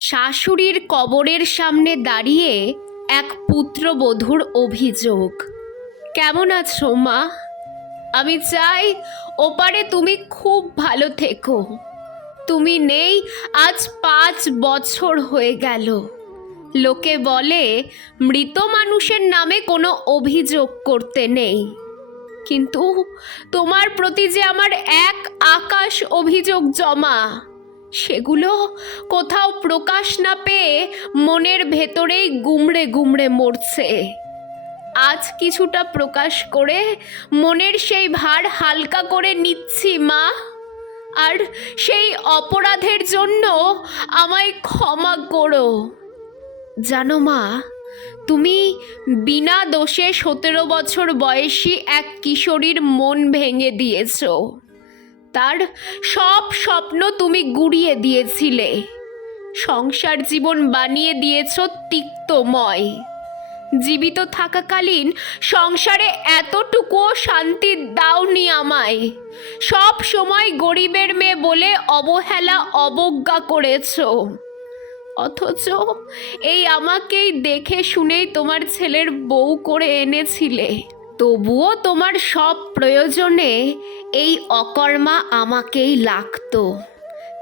শাশুড়ির কবরের সামনে দাঁড়িয়ে এক পুত্রবধূর অভিযোগ। কেমন আছো মা? আমি চাই ওপারে তুমি খুব ভালো থেকো। তুমি নেই আজ 5 বছর হয়ে গেল। লোকে বলে মৃত মানুষের নামে কোনো অভিযোগ করতে নেই, কিন্তু তোমার প্রতি যে আমার এক আকাশ অভিযোগ জমা, সেগুলো কোথাও প্রকাশ না পেয়ে মনের ভেতরেই গুমড়ে গুমড়ে মরছে। আজ কিছুটা প্রকাশ করে মনের সেই ভার হালকা করে নিচ্ছি মা। আর সেই অপরাধের জন্য আমায় ক্ষমা করো। জানো মা, তুমি বিনা দোষে 17 বছর বয়সী এক কিশোরীর মন ভেঙে দিয়েছো। তার সব স্বপ্ন তুমি গুড়িয়ে দিয়েছিলে। সংসার জীবন বানিয়ে দিয়েছো তিক্তময়। জীবিত থাকাকালীন সংসারে এতটুকুও শান্তি দাওনি আমায়। সব সময় গরিবের মেয়ে বলে অবহেলা অবজ্ঞা করেছো। অথচ এই আমাকেই দেখে শুনেই তোমার ছেলের বউ করে এনেছিলে। তবুও তোমার সব প্রয়োজনে এই অকর্মা আমাকেই লাগতো।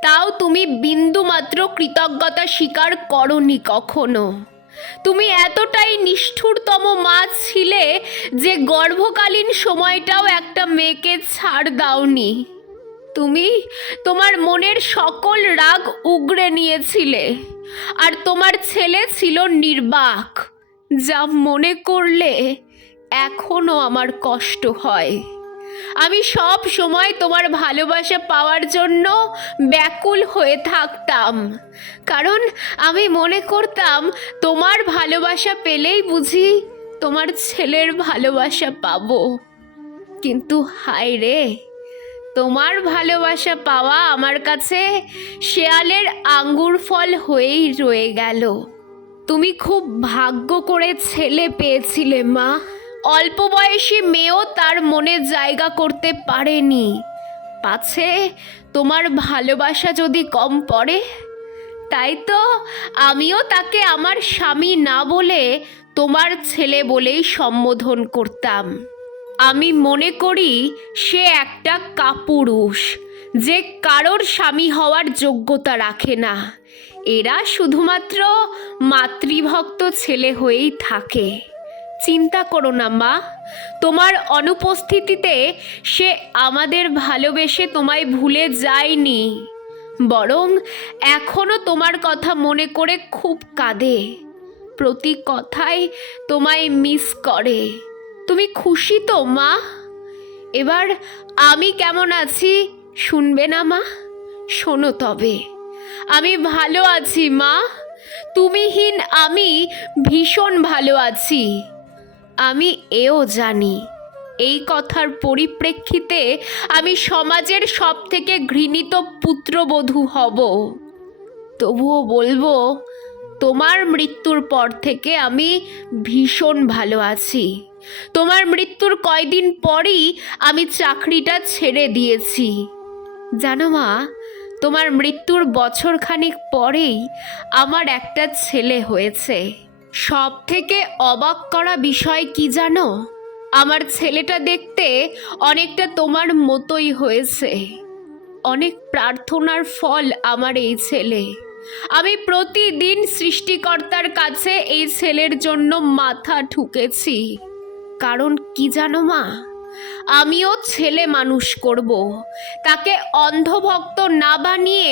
তাও তুমি বিন্দুমাত্র কৃতজ্ঞতা স্বীকার করনি কখনো। তুমি এতটাই নিষ্ঠুরতম মা ছিলে যে গর্ভকালীন সময়টাও একটা মেয়েকে ছাড় দাওনি। তুমি তোমার মনের সকল রাগ উগরে নিয়েছিলে, আর তোমার ছেলে ছিল নির্বাক। যা মনে করলে এখনো আমার কষ্ট হয়। আমি সব সময় তোমার ভালোবাসা পাওয়ার জন্য ব্যাকুল হয়ে থাকতাম, কারণ আমি মনে করতাম তোমার ভালোবাসা পেলেই বুঝি তোমার ছেলের ভালোবাসা পাবো। কিন্তু হায় রে, তোমার ভালোবাসা পাওয়া আমার কাছে শেয়ালের আঙ্গুর ফল হয়েই রয়ে গেল। তুমি খুব ভাগ্য করে ছেলে পেয়েছিলে মা। অল্প বয়সী মেয়েও তার মনে জায়গা করতে পারেনি। পাছে তোমার ভালোবাসা যদি কম পড়ে, তাই তো আমিও তাকে আমার স্বামী না বলে তোমার ছেলে বলেই সম্বোধন করতাম। আমি মনে করি সে একটা কাপুরুষ, যে কারোর স্বামী হওয়ার যোগ্যতা রাখে না। এরা শুধুমাত্র মাতৃভক্ত ছেলে হয়েই থাকে। চিন্তা করো না মা, তোমার অনুপস্থিতিতে সে আমাদের ভালোবেসে তোমায় ভুলে যায়নি, বরং এখনো তোমার কথা মনে করে খুব কাঁদে। প্রতি কথায় তোমায় মিস করে। তুমি খুশি তো মা? এবার আমি কেমন আছি শুনবে না মা? শোনো তবে। আমি ভালো আছি মা। তুমিহীন আমি ভীষণ ভালো আছি। আমি এও জানি এই কথার পরিপ্রেক্ষিতে আমি সমাজের সবথেকে ঘৃণিত পুত্রবধূ হব। তবুও বলবো, তোমার মৃত্যুর পর থেকে আমি ভীষণ ভালো আছি। তোমার মৃত্যুর কয়দিন পরই আমি চাকরিটা ছেড়ে দিয়েছি। জানো মা, তোমার মৃত্যুর বছরখানেক পরেই আমার একটা ছেলে হয়েছে। সব থেকে অবাক করা বিষয় কি জানো? আমার ছেলেটা দেখতে অনেকটা তোমার মতোই হয়েছে। অনেক প্রার্থনার ফল আমার এই ছেলে। আমি প্রতিদিন সৃষ্টিকর্তার কাছে এই ছেলের জন্য মাথা ঠুকেছি। কারণ কি জানো মা, আমিও ছেলে মানুষ করব। তাকে অন্ধভক্ত না বানিয়ে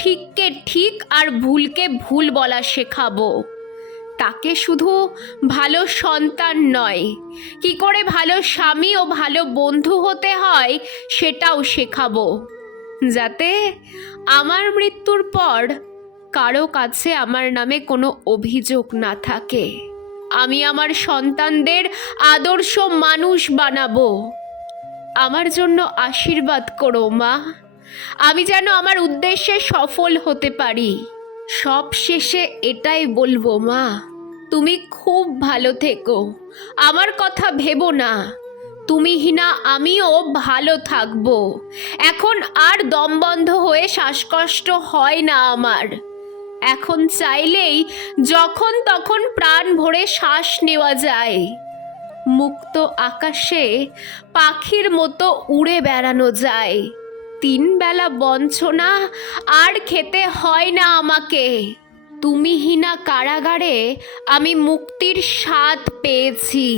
ঠিককে ঠিক আর ভুলকে ভুল বলা শেখাবো। তাকে শুধু ভালো সন্তান নয়, কি করে ভালো স্বামী ও ভালো বন্ধু হতে হয় সেটাও শেখাবো, যাতে আমার মৃত্যুর পর কারো কাছে আমার নামে কোনো অভিযোগ না থাকে। আমি আমার সন্তানদের আদর্শ মানুষ বানাবো। আমার জন্য আশীর্বাদ করো মা। আমি যেন আমার উদ্দেশ্যে সফল হতে পারি। সব শেষে এটাই বলবো মা, তুমি খুব ভালো থেকো। আমার কথা ভেবো না। তুমিহীনা আমিও ভালো থাকবো। এখন আর দম বন্ধ হয়ে শ্বাসকষ্ট হয় না আমার। এখন চাইলেই যখন তখন প্রাণ ভরে শ্বাস নেওয়া যায়। মুক্ত আকাশে পাখির মতো উড়ে বেড়ানো যায়। 3 বেলা বঞ্চনা আর খেতে হয় না আমাকে। তুমিহীনা কারাগারে আমি মুক্তির স্বাদ পেয়েছি।